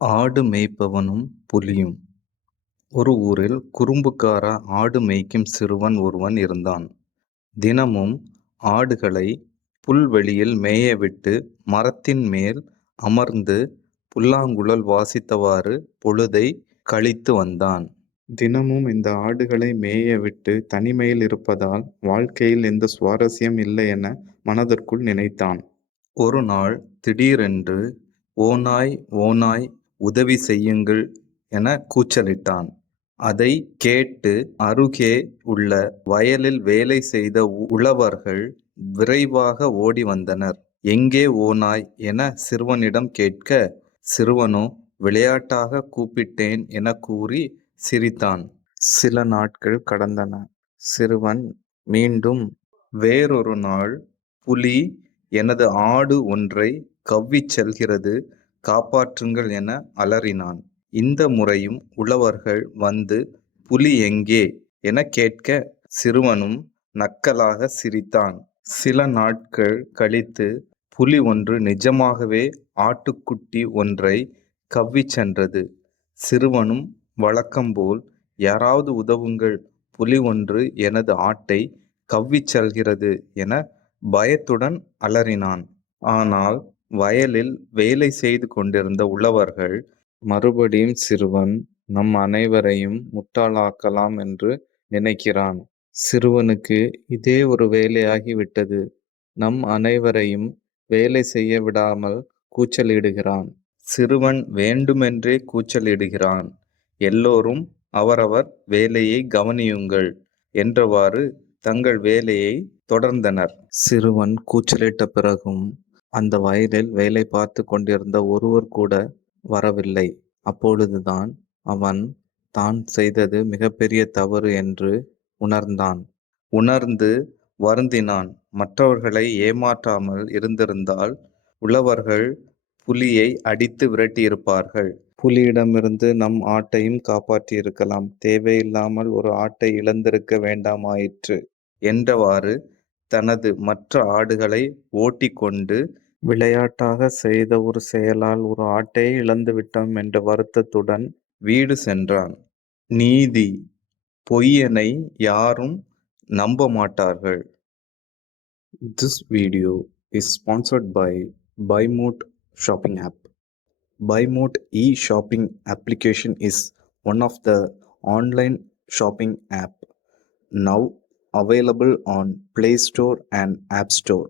ஆடு மேய்ப்பவனும் புலியும். ஒரு ஊரில் குறும்புக்கார ஆடு மேய்க்கும் சிறுவன் ஒருவன் இருந்தான். தினமும் ஆடுகளை புல்வெளியில் மேயவிட்டு மரத்தின் மேல் அமர்ந்து புல்லாங்குழல் வாசித்தவாறு பொழுதை கழித்து வந்தான். தினமும் இந்த ஆடுகளை மேயவிட்டு தனிமையில் இருப்பதால் வாழ்க்கையில் எந்த சுவாரஸ்யம் இல்லை என மனதிற்குள் நினைத்தான். ஒரு நாள் திடீரென்று ஓநாய் ஓநாய் உதவி செய்யுங்கள் என கூச்சலிட்டான். அதை கேட்டு அருகே உள்ள வயலில் வேலை செய்த உழவர்கள் விரைவாக ஓடி வந்தனர். எங்கே ஓநாய் என சிறுவனிடம் கேட்க, சிறுவனோ விளையாட்டாக கூப்பிட்டேன் என கூறி சிரித்தான். சில நாட்கள் கடந்தன. சிறுவன் மீண்டும், வேறொரு நாள் புலி எனது ஆடு ஒன்றை கவ்விச் செல்கிறது, காப்பாற்றுங்கள் என அலறினான். இந்த முறையும் உழவர்கள் வந்து புலி எங்கே என கேட்க, சிறுவனும் நக்கலாக சிரித்தான். சில நாட்கள் கழித்து புலி ஒன்று நிஜமாகவே ஆட்டுக்குட்டி ஒன்றை கவ்விச் சென்றது. சிறுவனும் வழக்கம்போல், யாராவது உதவுங்கள், புலி ஒன்று எனது ஆட்டை கவ்விச் செல்கிறது என பயத்துடன் அலறினான். ஆனால் வயலில் வேலை செய்து கொண்டிருந்த உழவர்கள் மறுபடியும் சிறுவன் நம் அனைவரையும் முட்டாளாக்கலாம் என்று நினைக்கிறான். சிறுவனுக்கு இதே ஒரு வேலையாகிவிட்டது. நம் அனைவரையும் வேலை செய்ய விடாமல் கூச்சலிடுகிறான். சிறுவன் வேண்டுமென்றே கூச்சலிடுகிறான். எல்லோரும் அவரவர் வேலையை கவனியுங்கள் என்றவாறு தங்கள் வேலையை தொடர்ந்தனர். சிறுவன் கூச்சலிட்ட பிறகும் அந்த வயலில் வேலை பார்த்து கொண்டிருந்த ஒருவர் கூட வரவில்லை. அப்பொழுதுதான் அவன் தான் செய்தது மிகப்பெரிய தவறு என்று உணர்ந்தான். உணர்ந்து வருந்தினான். மற்றவர்களை ஏமாற்றாமல் இருந்திருந்தால் உழவர்கள் புலியை அடித்து விரட்டியிருப்பார்கள். புலியிடமிருந்து நம் ஆட்டையும் காப்பாற்றியிருக்கலாம். தேவையில்லாமல் ஒரு ஆட்டை இழந்திருக்க வேண்டாமாயிற்று என்றவாறு தனது மற்ற ஆடுகளை ஓட்டிக்கொண்டு விளையாட்டாக செய்த ஒரு செயலால் ஒரு ஆட்டையே இழந்துவிட்டோம் என்ற வருத்தத்துடன் வீடு சென்றான். நீதி: பொய்யனை யாரும் நம்ப மாட்டார்கள். This video is sponsored by BuyMoot shopping app. BuyMoot e-shopping application is one of the online shopping app now available on Play Store and App Store.